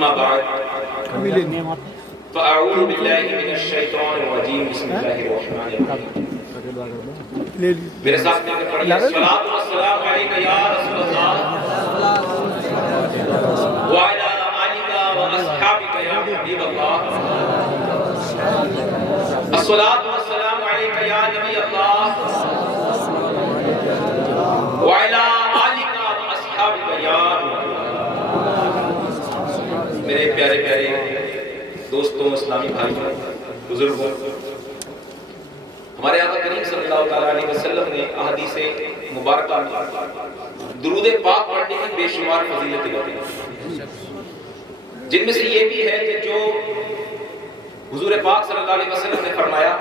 أما بعد فأعوذ بالله من الشيطان الرجيم بسم الله الرحمن الرحيم میرے ساتھ میں پڑھیے الصلاۃ والسلام علیک یا رسول اللہ وعلی آلک واصحابک یا حبیب اللہ الصلاۃ والسلام علیک یا نبی اللہ وعلی آلک واصحابک یا میرے پیارے پیارے دوستوں، اسلامی بھائیوں، بزرگوں، ہمارے آقا کریم صلی اللہ علیہ وسلم نے احادیث مبارکہ میں درود پاک پڑھنے کی بے شمار فضیلتیں بتائیں، جن میں سے یہ بھی ہے کہ جو حضور پاک صلی اللہ علیہ وسلم نے فرمایا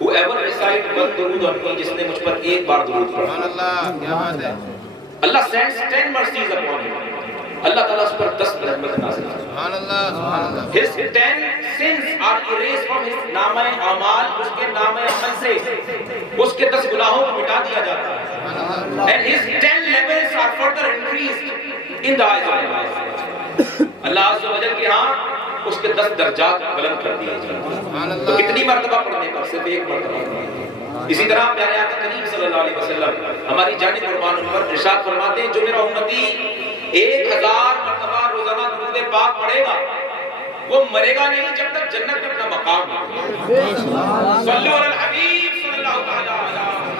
whoever recite one درود on me، جس نے مجھ پر ایک بار درود پڑھا، اللہ sends 10 mercies upon him، اللہ تعالیٰ اس پر 10 رحمت نازل کرتا ہے۔ His 10 sins are erased from his نامہ اعمال، اس کے نامہ عمل سے اس کے 10 گناہوں کو مٹا دیا جاتا ہے۔ And his 10 levels are further increased in the eyes of Allah۔ اللہ عز و جل کے ہاں اس کے 10 درجات بلند کر دیے جاتے ہیں۔ تو کتنی مرتبہ پڑھنے پر؟ صرف ایک مرتبہ۔ اسی طرح پیارے آقا کریم صلی اللہ علیہ وسلم ہماری جان قربان ان پر ارشاد فرماتے ہیں جو میرا امتی 1000 مرتبہ روزانہ درود پاک پڑھے گا وہ مرے گا نہیں جب تک جنت میں اپنا مقام نہ ہو۔ صلو علی الحبیب صلی اللہ علیہ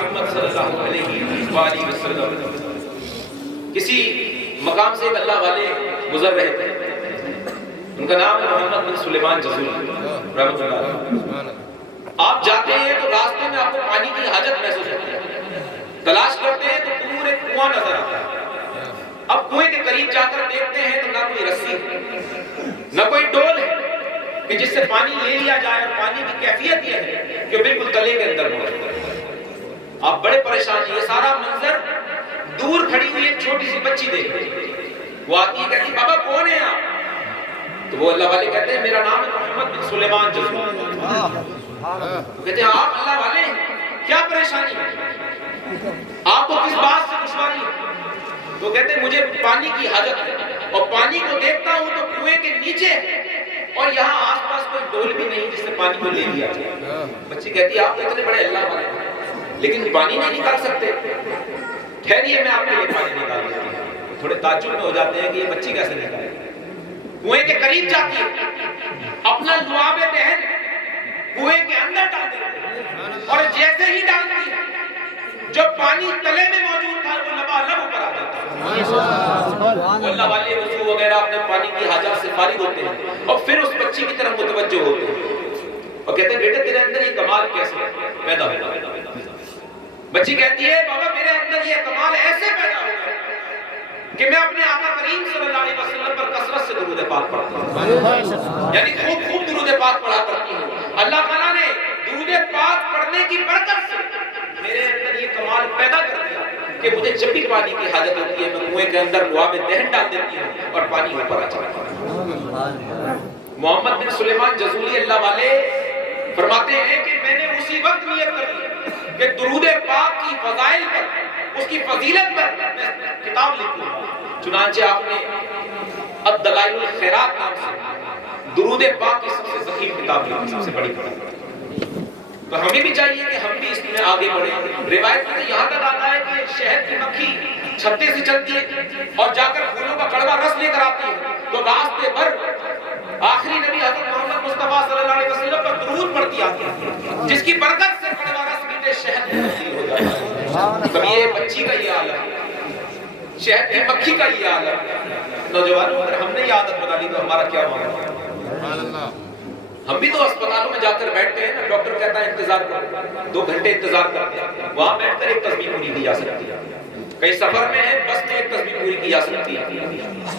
محمد صلی اللہ علیہ وآلہ وسلم۔ کسی مقام سے ایک اللہ والے گزر رہے تھے، ان کا نام ہے محمد بن سلیمان جزوری رحمۃ اللہ علیہ۔ آپ جاتے ہیں تو راستے میں آپ کو پانی کی حاجت محسوس ہوتی ہے، تلاش کرتے ہیں تو دور ایک کنواں نظر آتا ہے۔ اب کنویں کے قریب جا کر دیکھتے ہیں تو نہ کوئی رسی ہے، نہ کوئی ڈول ہے کہ جس سے پانی لے لیا جائے، اور پانی کی کیفیت یہ ہے کہ بالکل تلے کے اندر موجود ہے۔ آپ بڑے پریشان ہیں، یہ سارا منظر دور کھڑی ہوئی ایک چھوٹی سی بچی دیکھتے ہیں، وہ آتی ہے کہتی بابا کون ہے آپ؟ تو وہ اللہ والے کہتے ہیں میرا نام ہے محمد بن سلیمان جزوری۔ کہتے ہیں آپ اللہ والے ہیں، کیا پریشانی ہے؟ آپ کو کس بات سے دشواری ہے؟ تو کہتے ہیں مجھے پانی کی حاجت ہے، اور پانی کو دیکھتا ہوں تو کنویں کے نیچے اور یہاں آس پاس کوئی ڈول بھی نہیں جس سے پانی کو لے لیا جائے۔ بچی کہتی ہے آپ تو اتنے بڑے اللہ والے لیکن پانی نہیں نکال سکتے، ٹھہریے میں آپ کے لیے پانی نکال دیتی ہوں۔ تھوڑے تعجب میں ہو جاتے ہیں کہ یہ بچی کیسے نکالے، کنویں کے قریب جاتی ہے، اپنا لعاب دہن کنویں کے اندر ڈال دیتی ہے، اور جیسے ہی ڈالتی ہے جو پانی تلے میں موجود تھا وہ لبالب اوپر آ جاتا ہے۔ اللہ والے وضو وغیرہ اپنے پانی کی حاجات سے فارغ ہوتے ہیں اور پھر اس بچی کی طرف متوجہ ہوتے ہیں اور کہتے ہیں بیٹے تیرے اندر یہ کمال کیسے پیدا ہوا؟ بچی کہتی ہے بابا میرے اندر یہ کمال ایسے پیدا ہوا کہ میں اپنے آقا کریم صلی اللہ علیہ وسلم پر کثرت سے درود پاک پڑھتا ہوں، یعنی خوب خوب درود پاک پڑھا کرتی ہوں۔ اللہ تعالیٰ نے درود پاک پڑھنے کی برکت سے میرے اندر یہ کمال پیدا کر دیا کہ مجھے جب بھی پانی کی حاجت ہوتی ہے میں کنویں کے اندر لعاب دہن ڈال دیتی ہوں اور پانی اوپر آ جاتا ہے۔ محمد بن سلیمان جزوری اللہ والے فرماتے ہیں کہ میں نے اسی وقت نیت کر لی کہ درود پاک کی فضائل پر، اس کی فضیلت پر میں کتاب لکھوں۔ چنانچہ آپ نے الدلائل الخیرات نام سے درود پاک کی سب سے ضخیم کتاب لکھی، سب سے بڑی کتاب۔ تو ہمیں بھی چاہیے کہ ہم بھی اس میں آگے بڑھیں۔ روایت میں یہاں تک آتا ہے کہ شہد کی مکھی چھتے سے چلتی ہے اور جا کر پھولوں کا کڑوا رس لے کر آتی ہے، تو راستے بھر آخری نبی حضرت محمد مصطفیٰ صلی اللہ علیہ وسلم پر درود پڑتی آتی ہے، جس کی برکت سے کڑوا رس میٹھے شہد میں تبدیل ہو جاتا ہے۔ تو یہ بچی کا یہ حال ہے، شہد کی مکھی کا یہ حال ہے۔ نوجوانوں اگر ہم نے یہ عادت بنا لی تو ہمارا کیا ہوگا؟ ہم بھی تو اسپتالوں میں جا کر بیٹھتے ہیں نا، ڈاکٹر کہتا ہے انتظار کرو، 2 گھنٹے انتظار کرتے ہیں، وہاں بیٹھ کر ایک تسبیح پوری کی جا سکتی ہے، کہیں سفر میں ہے بس میں ایک تسبیح پوری کی جا سکتی ہے،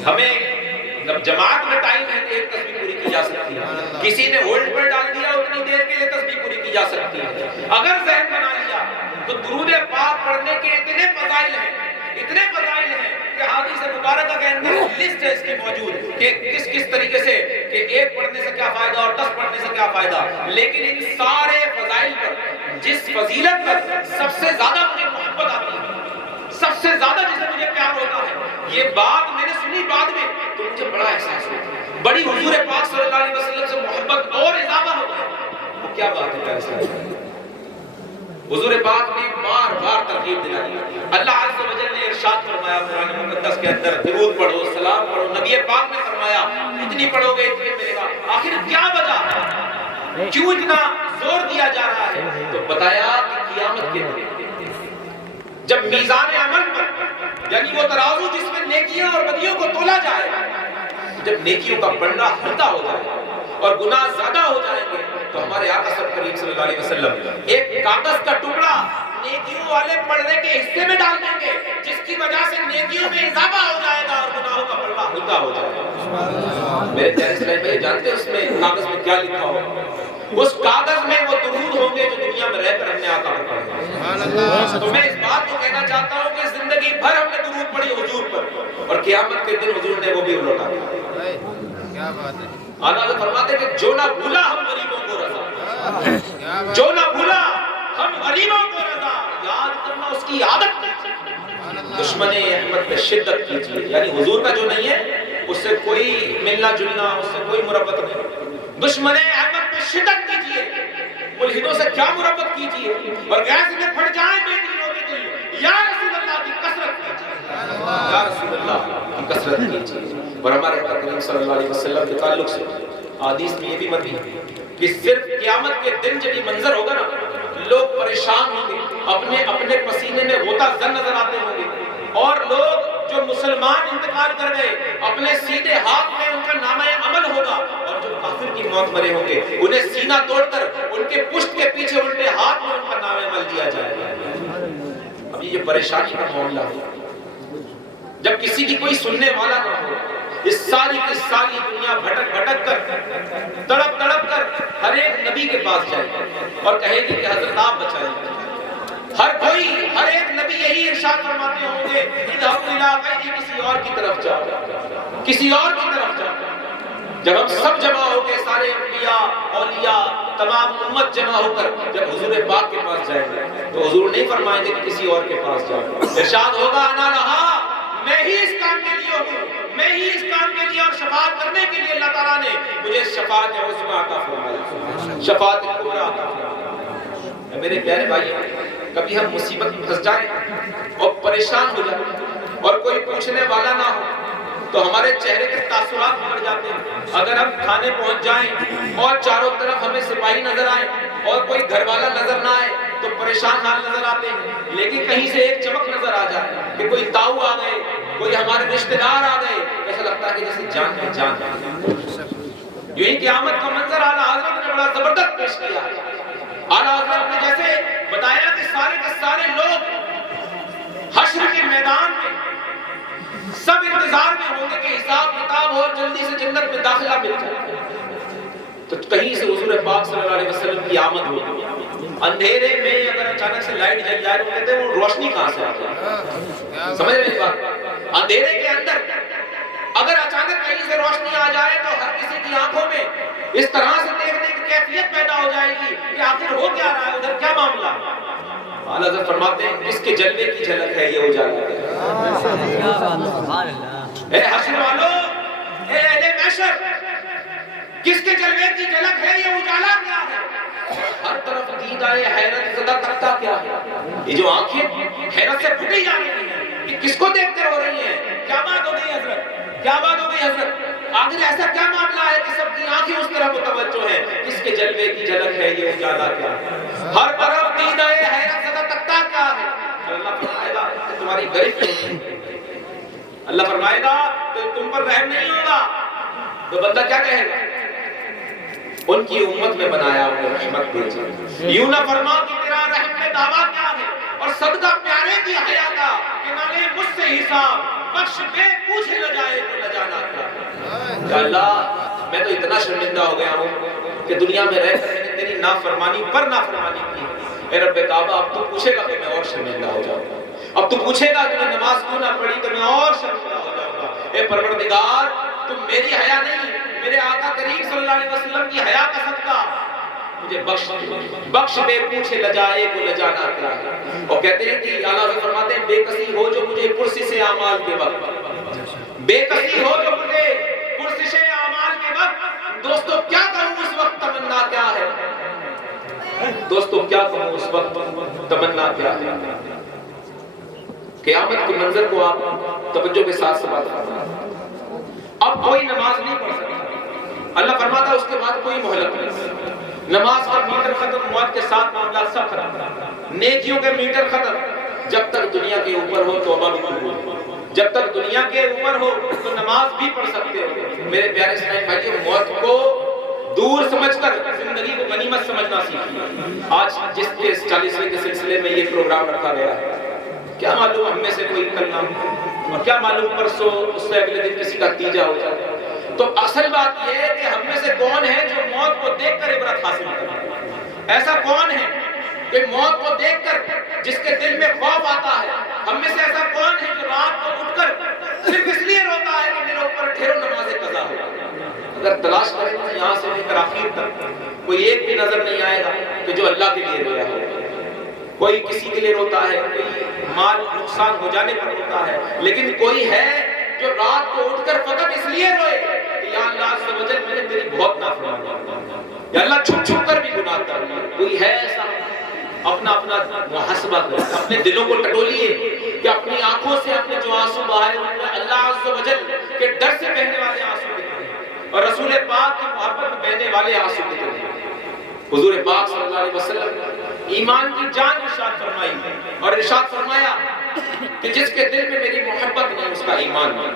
ہمیں جب جماعت میں ٹائم ہے تو ایک تسبیح پوری کی جا سکتی ہے، کسی نے ہولڈ پر ڈال دیا اتنی دیر کے لیے تسبیح پوری کی جا سکتی ہے۔ اگر ذہن بنا لیا تو درود پاک پڑھنے کے اتنے فضائل ہیں کہ حدیث مبارکہ کے اندر لسٹ ہے اس کی موجود کہ کس طریقے سے کہ 1 پڑھنے سے کیا فائدہ اور 10 پڑھنے سے کیا فائدہ، لیکن ان سارے فضائل پر جس فضیلت پر سب سے زیادہ مجھے محبت آتی ہے، سب سے زیادہ جسے مجھے پیار ہوتا ہے، یہ بات میں نے سنی بعد میں تو مجھے بڑا احساس ہوا, بڑی حضور پاک صلی اللہ علیہ وسلم سے محبت اور اضافہ ہو گیا. وہ کیا بات ہے پیارے اسلام, حضور پاک نے بار بار ترغیب دلائی. اللہ عز و جل نے ارشاد فرمایا قرآن مقدس کے اندر, درود پڑھو, سلام پڑھو. نبی پاک نے فرمایا اتنی پڑھو گے اتنے ملے گا. آخر کیا وجہ ہے, کیوں اتنا زور دیا جا رہا ہے؟ تو بتایا کہ قیامت کے دن جب میزان عمل پر, یعنی وہ ترازو جس میں نیکیاں اور بدیوں کو تولا جائے, جب نیکیوں کا پلڑا ہلکا ہو جائے اور گناہ زیادہ ہو جائیں گے, تو ہمارے آقا کریم صلی اللہ علیہ وسلم ایک کاغذ کا ٹکڑا نیکیوں والے پڑھنے کے حصے میں ڈال دیں گے, جس کی وجہ سے نیکیوں میں اضافہ ہو جائے گا اور گناہوں کا پلڑا ہلکا ہو جائے گا. میرے پیارے اسلام بھائی, جانتے ہیں اس میں کاغذ میں کیا لکھا ہوگا؟ اس کاغذ میں وہ درود ہوں گے جو دنیا میں رہ کر ہم نے آقا پر پڑھے. تو میں اس بات کو کہنا چاہتا ہوں کہ زندگی بھر ہم نے درود پڑھی حضور پر, اور قیامت کے دن حضور نے وہ بھی لوٹا دیا. کیا بات ہے. آقا فرماتے کہ جو نہ بھولا ہم غریبوں کو رضا, جو نہ بھولا ہم غریبوں کو رضا, یاد کرنا اس کی عادت. دشمن احمد پہ شدت کیجیے, یعنی حضور کا جو نہیں ہے اس سے کوئی ملنا جلنا, اس سے کوئی مربت نہیں. دشمن احمد پہ شدت کیجیے, ملحدوں سے کیا مربت کیجیے, اور گیس میں پھٹ جائیں بے دینوں کے دل, یا رسول اللہ کی کثرت کیجیے, یا رسول اللہ کی کثرت کیجیے. اور ہمارے آقا کریم صلی اللہ علیہ وسلم کے تعلق سے حدیث میں یہ بھی مروی ہے کہ صرف قیامت کے دن جب یہ منظر ہوگا نا, لوگ پریشان ہوں گے, اپنے اپنے پسینے میں غوطہ زن نظر آتے ہوں گے, اور لوگ جو مسلمان انتقال کر گئے اپنے سیدھے ہاتھ میں ان کا نامہ عمل ہوگا, اور جو کافر کی موت مرے ہوں گے انہیں سینہ توڑ کر ان کے پشت کے پیچھے الٹے ہاتھ میں ان کا نامہ عمل دیا جائے گا. اب یہ پریشانی کا معاملہ ہے جب کسی کی کوئی سننے والا نہ ہو. اس ساری کی ساری دنیا بھٹک بھٹک کر, تڑپ تڑپ کر ہر ایک نبی کے پاس جائے اور کہے گی کہ حضرت آپ بچائیں. ہر ایک نبی یہی ارشاد فرماتے ہوں گے, اذهبوا الى غیری, کسی اور کی طرف جاؤ, کسی اور کی طرف جاؤ. جب ہم سب جمع ہو کے, سارے انبیاء اولیاء تمام امت جمع ہو کر جب حضور پاک کے پاس جائیں گے تو حضور نہیں فرمائیں گے کہ کسی اور کے پاس جاؤ. ارشاد ہوگا انا رہا, میں ہی اس کام کے لیے ہوں, میں ہی اس کام کے لیے, اور شفاعت کرنے کے لیے اللہ تعالیٰ نے مجھے شفاعت عظمیٰ عطا فرمایا, شفاعت کبریٰ عطا فرمایا. میرے پیارے بھائی, کبھی ہم مصیبت میں پھنس جائیں اور پریشان ہو جائیں اور کوئی پوچھنے والا نہ ہو تو ہمارے چہرے کے تاثرات بڑھ جاتے ہیں. اگر ہم تھانے پہنچ جائیں اور چاروں طرف ہمیں سپاہی نظر آئے اور کوئی گھر والا نظر نہ آئے تو پریشان حال نظر آتے ہیں. لیکن کہیں سے ایک چمک نظر آ جائے کہ کوئی تاؤ آ گئے, کوئی ہمارے رشتہ دار آ گئے, ایسا لگتا ہے کہ جیسے جان میں جان. یہی قیامت کا منظر اعلیٰ حضرت نے بڑا زبردست پیش کیا. اعلیٰ حضرت نے جیسے بتایا کہ سارے کے سارے لوگ حشر کے میدان میں سب انتظار میں ہوں گے کہ حساب کتاب اور جلدی سے جنت میں داخلہ مل جائے. تو کہیں سے حضور پاک صلی اللہ علیہ وسلم کی آمد ہوئی. اندھیرے میں اگر اچانک سے لائٹ جل جائے تو کہتے ہیں وہ روشنی کہاں سے آتی ہے؟ سمجھ رہے ہیں بات؟ اندھیرے کے اندر اگر اچانک کہیں سے روشنی آ جائے تو ہر کسی کی آنکھوں میں اس طرح سے دیکھنے کی کیفیت پیدا ہو جائے گی کہ آخر ہو کیا رہا ہے, ادھر کیا معاملہ. اعلیٰ حضرت فرماتے ہیں اس کے جلوے کی جھلک ہے یہ اجالا. اے حشر والو, اے اہل محشر, کس کے جلوے کی جھلک ہے یہ اجالا کیا ہے؟ ہر طرف دیدائے حیرت زدہ تختہ کیا ہے؟ یہ جو آنکھیں حیرت سے پھٹی جا رہی ہیں کہ کس کو دیکھتے ہو رہی ہیں؟ کیا بات ہو گئی حضرت, کیا بات ہو گئی حضرت, آخر ایسا کیا معاملہ ہے کہ سب کی آنکھیں اس طرح متوجہ ہیں؟ کس کے جلوے کی جھلک ہے یہ اجالا کیا ہے؟ ہر طرف دیدائے حیرت زدہ تختہ کیا ہے؟ اللہ فرمائے گا کہ تمہاری گرفت نہیں, اللہ فرمائے گا کہ تم پر رحم نہیں ہوگا. تو بندہ کیا کہے گا؟ ان کی امت میں بنایا انہیں رحمت بھیجی. یوں نہ فرما کہ تیرا رحم میں دعویٰ کیا ہے, اور صدقہ پیارے کی حیا کا کہ نہ لے مجھ سے حساب, بخش بے پوچھے نہ جائے تو نہ جانا کیا ہے. یا اللہ, میں تو اتنا شرمندہ ہو گیا ہوں کہ دنیا میں رہ کر میں نے تیری نافرمانی پر نافرمانی کی. اے رب کعبہ, اب تو پوچھے گا تو میں اور شرمندہ ہو جاؤں گا, اب تو پوچھے گا کہ میں نماز کیوں نہ پڑھی تو میں اور شرمندہ ہو جاؤں گا. اے پروردگار, تم میری حیا نہیں, میرے آقا کریم صلی اللہ علیہ وسلم کی حیا کا صدقہ مجھے بخش بے پوچھے لجائے کو لجانا کیا ہے. اور کہتے ہیں کہ اعلیٰ حضرت فرماتے ہیں بے کسی ہو جو مجھے کرسی سے اعمال کے وقت بے کسی ہو تو مجھے پرسش اعمال کے وقت دوستو کیا کہوں اس وقت تمنا کیا ہے؟ دوستو کیا کہوں اس وقت تمنا کیا ہے؟ قیامت کے منظر کو آپ توجہ کے ساتھ سماعت فرمائیں۔ اب کوئی نماز نہیں پڑھ سکتا، اللہ فرماتا ہے اس کے بعد کوئی مہلت نہیں، نماز کا میٹر ختم، موت کے ساتھ معاملات سب ختم، نیکیوں کے میٹر ختم۔ جب تک دنیا کے اوپر ہو توبہ بھی قبول، جب تک دنیا کے اوپر ہو تو نماز بھی پڑھ سکتے ہو۔ میرے پیارے اسلامی بھائیو، موت کو دور سمجھ کر زندگی کو غنیمت سمجھنا سیکھیے۔ آج جس کے 40ویں کے سلسلے میں یہ پروگرام رکھا گیا ہے، کیا معلوم ہم میں سے کوئی کل نہ ہو، اور کیا معلوم پرسوں اس سے اگلے دن کسی کا تیجا ہو جائے۔ تو اصل بات یہ ہے کہ ہم میں سے کون ہے جو موت کو دیکھ کر عبرت حاصل کرے؟ ایسا کون ہے کہ موت کو دیکھ کر جس کے دل میں خوف آتا ہے؟ ہم میں سے ایسا کون ہے جو رات کو اٹھ کر صرف اس لیے روتا ہے کہ میرے اوپر ڈھیروں نماز قضا ہو؟ اگر تلاش کریں تو یہاں سے لے کر آخر تک کوئی ایک بھی نظر نہیں آئے گا کہ جو اللہ کے لیے رویا ہو۔ کوئی کسی کے لیے روتا ہے، کوئی مال نقصان ہو جانے پر روتا ہے، لیکن کوئی ہے جو رات کو اٹھ کر فقط اس لیے روئے کہ یا اللہ عز و جل میں نے تیری بہت نافرمانی، یا اللہ چھپ چھپ کر بھی گناہ کر لیا۔ کوئی ہے ایسا؟ اپنا اپنا محاسبہ کریں، اپنے دلوں کو ٹٹولیے کہ اپنی آنکھوں سے اپنے جو آنسو بہائے اللہ عز و جل کے ڈر سے بہنے والے آنسو کتنے ہیں، اور رسول پاک کی محبت میں بہنے والے آنسو کتنے ہیں۔ حضور پاک صلی اللہ علیہ وسلم ایمان کی جان ارشاد فرمائی اور ارشاد فرمایا کہ جس کے دل میں میری محبت نہیں اس کا ایمان نہیں۔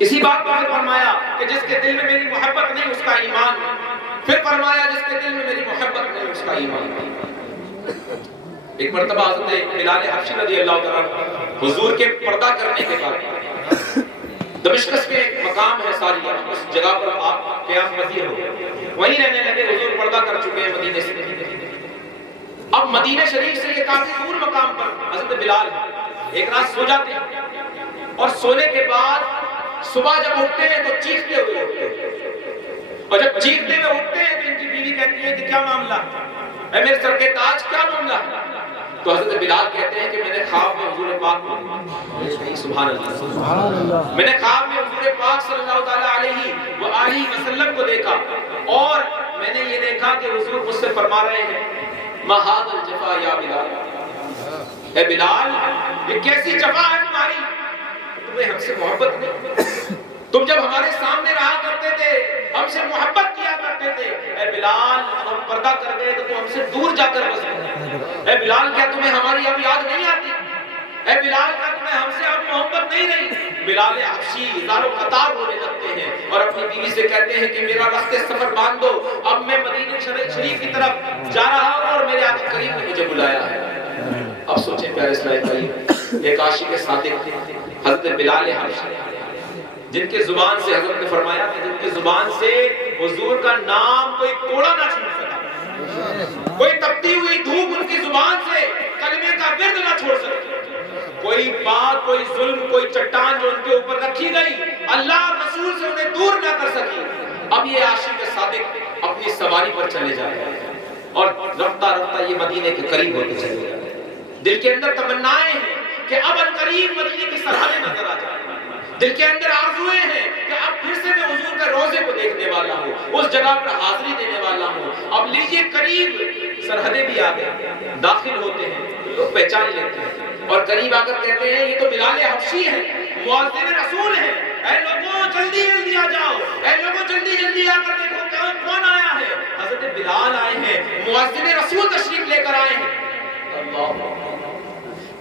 اسی بات کو فرمایا کہ جس کے دل میں میری محبت نہیں اس کا ایمان نہیں۔ پھر فرمایا جس کے دل میں میری محبت نہیں اس کا ایمان نہیں۔ ایک مرتبہ حضرت بلال حبشی رضی اللہ تعالیٰ حضور کے پردہ کرنے کے بعد دمشق میں ایک مقام ہے ساریہ، اس جگہ پر آپ قیام پذیر ہو، وہیں رہنے لگے۔ حضور پردہ کر چکے ہیں مدینے سے۔ اب مدینہ شریف سے یہ کافی دور مقام پر حضرت بلال ایک رات سو جاتے ہیں، اور سونے کے بعد صبح جب اٹھتے ہیں تو چیختے ہوئے اٹھتے ہیں، اور جب چیختے ہوئے اٹھتے ہیں تو ان کی بیوی کہتی ہے کہ کیا معاملہ اے میرے سر کے تاج، کیا معاملہ؟ تو حضرت بلال کہتے ہیں کہ میں نے خواب میں حضور پاک سبحان اللہ، میں نے خواب میں حضور پاک صلی اللہ تعالیٰ علیہ وآلہ وسلم کو دیکھا، اور میں نے یہ دیکھا کہ حضور مجھ سے فرما رہے ہیں ما ھذا الجفا یا بلال، اے بلال یہ کیسی جفا ہے تمہاری، تمہیں ہم سے محبت نہیں؟ تم جب ہمارے سامنے رہا کرتے تھے ہم سے محبت کیا کرتے تھے، اے بلال ہم پردہ کر گئے تو تم ہم سے دور جا کر بس گئے۔ اے بلال کیا تمہیں ہماری اب یاد نہیں آتی؟ اے بلال کیا تمہیں ہم سے اب محبت نہیں رہی؟ بلال حبشی زارو قطار ہونے لگتے ہیں اور اپنی بیوی سے کہتے ہیں کہ میرا رخت سفر باندھ دو، اب میں مدینہ شریف کی طرف جا رہا ہوں اور میرے آقا کریم نے مجھے بلایا ہے۔ اب سوچیں پیارے اسلامی بھائی، ایک عاشق صادق حضرت بلال حبشی جن کے زبان سے حضرت نے فرمایا کہ جن کے زبان سے حضور کا نام کوئی کوڑا نہ چھوڑ سکا، کوئی تپتی ہوئی دھوپ ان کی زبان سے کلمے کا ورد نہ چھوڑ سکے، کوئی بات، کوئی ظلم، کوئی چٹان جو ان کے اوپر رکھی گئی اللہ اور رسول سے انہیں دور نہ کر سکی۔ اب یہ عاشق صادق اپنی سواری پر چلے جائے اور رفتہ رفتہ یہ مدینے کے قریب ہوتے چلے جائے۔ دل کے اندر تمنائیں ہیں کہ اب قریب مدینے کی سرحدیں نظر آ جائیں، دل کے اندر آرزویں ہیں کہ اب پھر سے میں حضور کے روضے کو دیکھنے والا ہوں، اس جگہ پر حاضری دینے والا ہوں۔ اب لیجئے قریب سرحدیں بھی آ گئے، داخل ہوتے ہیں، لوگ پہچان لیتے ہیں اور قریب آ کر کہتے ہیں یہ تو بلال حبشی ہیں، مؤذن رسول ہیں، اے لوگوں جلدی جلدی آ جاؤ، اے لوگوں جلدی جلدی آ کر دیکھو کون آیا ہے، حضرت بلال آئے ہیں، مؤذن رسول تشریف لے کر آئے ہیں۔ اللہ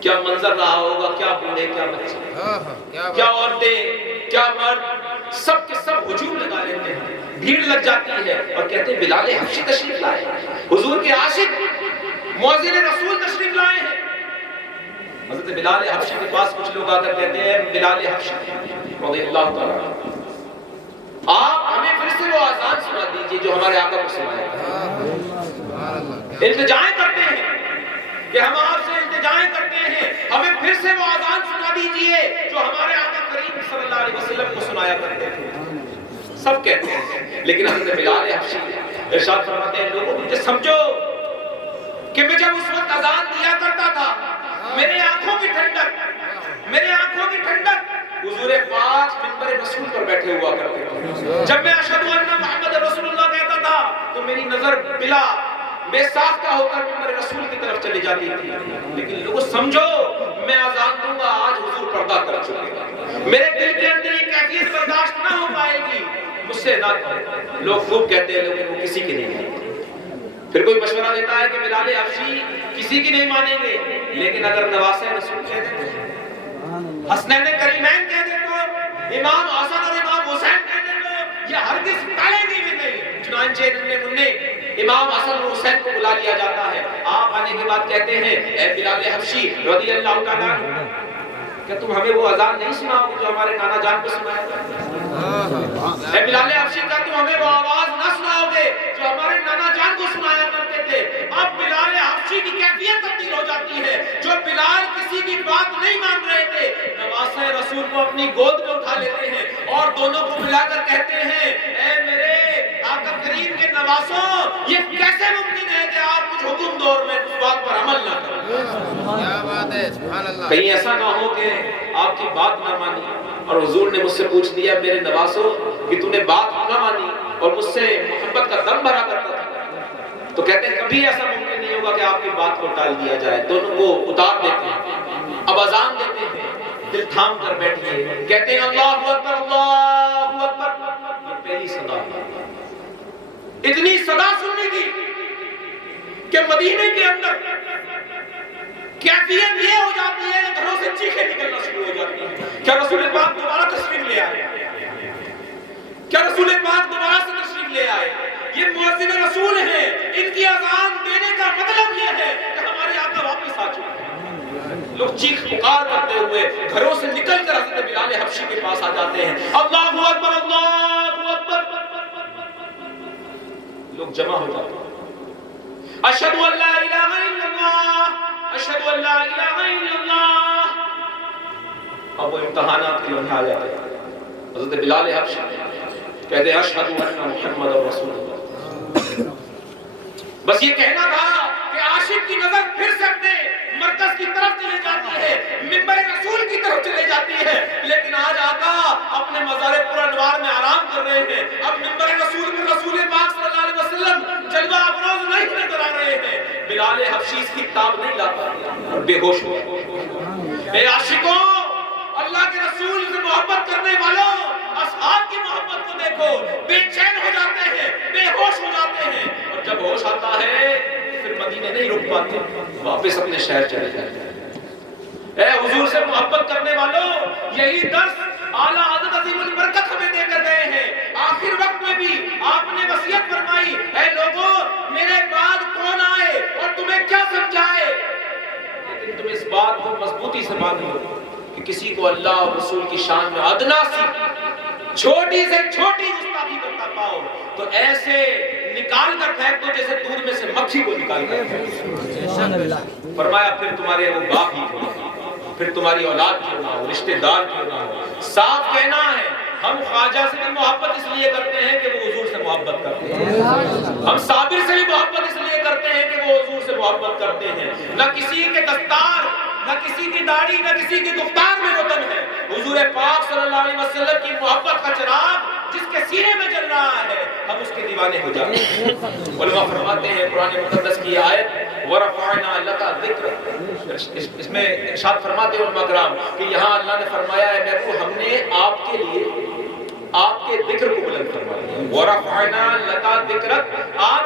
کیا منظر رہا ہوگا، کیا بوڑھے، کیا بچے، کیا عورتیں، کیا مرد، سب کے سب ہجوم لگا لیتے ہیں، بھیڑ لگ جاتی ہے اور کہتے ہیں بلال حبشی تشریف لائے، حضور کے عاشق مؤذن رسول تشریف لائے ہیں۔ حضرت بلال حبشی کے پاس کچھ لوگ آ کر کہتے ہیں بلال حبشی رضی اللہ تعالیٰ آپ ہمیں پھر سے وہ آزان سنا دیجئے جو ہمارے آقا کو سنایا۔ التجائیں کرتے ہیں کہ ہم آپ سے التجائیں کرتے ہیں، ہمیں پھر سے وہ آزان سنا دیجئے جو ہمارے آقا کریم صلی اللہ علیہ وسلم کو سنایا کرتے تھے۔ سب کہتے ہیں، لیکن حضرت بلال حبشی ارشاد فرماتے ہیں لوگوں مجھے سمجھو کہ میں جب اس وقت اذان دیا کرتا تھا میرے آنکھوں کی ٹھنڈک حضور پاک منبر رسول پر بیٹھے ہوا کرتے تھے. جب میں اشہد ان محمد رسول اللہ کہتا تھا تو میری نظر بلا بے ساختہ ہو کر منبر رسول کی طرف چلی جاتی تھی. لیکن لوگوں سمجھو میں اذان دوں گا آج حضور پردہ کر چکے, میرے دل کے اندر یہ کیفیت برداشت نہ ہو پائے گی, مجھ سے نہ کرے. لوگ خوب کہتے ہیں لیکن وہ کسی کی نہیں مانتے. پھر کوئی مشورہ دیتا ہے کہ بلال حبشی کسی کی نہیں مانیں گے, لیکن اگر نواسہ رسول کہہ دیں تو, حسنین کریمین کہہ دیں تو, امام حسن اور امام حسین کہہ دیں تو, یہ ہرگز ٹالیں گے بھی نہیں. چنانچہ انہیں امام حسن اور حسین کو بلا لیا جاتا ہے. آپ آنے کے بعد کہتے ہیں اے بلال حبشی رضی اللہ تعالیٰ عنہ, کیا تم ہمیں وہ اذان نہیں سناؤ گے جو ہمارے نانا جان کو سنایا تھا؟ اے بلال حبشی, کیا تم ہمیں وہ آواز نہ سناؤ گے جو ہمارے نانا جان کو سنایا کرتے تھے؟ اب بلال حبشی کی کیفیت تبدیل ہو جاتی ہے. جو بلال کسی کی بات نہیں مان رہے تھے, نواسہ رسول کو اپنی گود میں اٹھا لیتے ہیں اور دونوں کو ملا کر کہتے ہیں اے میرے آقا کریم کے نواسوں, یہ کیسے ممکن ہے کہ آپ کچھ حکم دو اور میں اس بات پر عمل نہ کروں؟ کیا بات ہے, سبحان اللہ. کہیں ایسا نہ ہو کہ آپ کی بات نہ مانی اور حضور نے مجھ سے پوچھ لیا میرے نواسوں کہ تو نے بات نہ مانی اور مجھ سے محبت کا دم بھرا کرتا تھا, تو کہتے ہیں کبھی ایسا ممکن نہیں ہوگا کہ آپ کی بات کو ٹال دیا جائے. دونوں کو اتار دیتے ہیں, اب اذان دیتے ہیں, دل تھام کر بیٹھیے, کہتے ہیں اللہ اکبر اللہ اکبر. یہ پہلی صدا, اتنی صدا سننی تھی کہ مدینے کے اندر کیفیت یہ ہو جاتی ہے کہ گھروں سے چیخیں نکلنا شروع ہو جاتی ہیں. کیا رسول پاک دوبارہ تشریف لے آئے؟ کیا رسول پاک دوبارہ سے تشریف لے آئے؟ یہ مؤذن رسول ہیں, ان کی اذان دینے کا مطلب یہ ہے کہ ہمارے آقا واپس آ چکے ہیں. لوگ چیخ پکار کرتے ہوئے گھروں سے نکل کر حضرت بلال حبشی کے پاس آ جاتے ہیں. اللہ اکبر اللہ اکبر. لوگ جمع ہو جاتے ہیں. اشہد ان لا الہ الا اللہ, اشہد ان لا الہ الا اللہ. اب وہ امتحانات کے لمحے آ جاتے ہیں. حضرت بلال حبشی کہتے ہیں اشہد ان محمد رسول اللہ. بس یہ کہنا تھا کہ عاشق کی نظر پھر سے اپنے مرکز کی طرف چلے جاتی ہے, منبر رسول کی طرف چلے جاتی ہے. لیکن آج آقا اپنے مزار پر انوار میں آرام کر رہے ہیں. اب منبر رسول پر رسول پاک صلی اللہ علیہ وسلم جلوہ افروز نہیں نظر آ رہے ہیں. بلال حبشی اس کی تاب نہیں لاتا اور بے ہوش ہو. اے عاشقوں, اللہ کے رسول سے محبت کرنے والوں, اصحاب کی محبت کو دیکھو, بے چین ہو جاتے ہیں, بے ہوش ہو جاتے ہیں, اور جب ہوش آتا ہے پھر مدینے نہیں رک پاتے, واپس اپنے شہر چلے جاتے ہیں. اے حضور سے محبت کرنے والوں, یہی درس اعلیٰ حضرت عظیم البرکت ہمیں دے کر گئے ہیں. آخر وقت میں بھی آپ نے وصیت فرمائی, اے لوگوں میرے بعد کون آئے اور تمہیں کیا سمجھائے, لیکن تم اس بات کو مضبوطی سے مانو کہ کسی کو اللہ اور رسول کی شان میں ادنا سی چھوٹی سے چھوٹی گستاخی کرتا پاؤ تو ایسے نکال کر پھینک دو جیسے دودھ میں سے مکھی کو نکال کر پھینک دو. فرمایا پھر تمہارے وہ باپ ہی کیوں نہ ہو, پھر تمہاری اولاد کیوں نہ ہو, رشتہ دار کیوں نہ ہو. صاف کہنا ہے, ہم خواجہ سے بھی محبت اس لیے کرتے ہیں کہ وہ حضور سے محبت کرتے ہیں. ہم صابر سے بھی محبت اس لیے کرتے ہیں کہ وہ حضور سے محبت کرتے ہیں. نہ کسی کے دستار, نہ کسی کی داڑھی, نہ کسی کی گفتار میں وطن ہے. حضور پاک صلی اللہ علیہ وسلم کی محبت کا چراغ جس کے سینے میں جل رہا ہے, ہم اس کے دیوانے ہو جاتے ہیں. علماء فرماتے ہیں قرآن مقدس کی آیت وَرَفَعْنَا لَكَ ذِكْرَكَ, اس میں ارشاد فرماتے ہیں علماء کرام کہ یہاں اللہ نے فرمایا ہے میں کو ہم نے آپ کے لیے آپ کے ذکر کو بلند فرمایا. وَرَفَعْنَا لَكَ ذِكْرَكَ, آج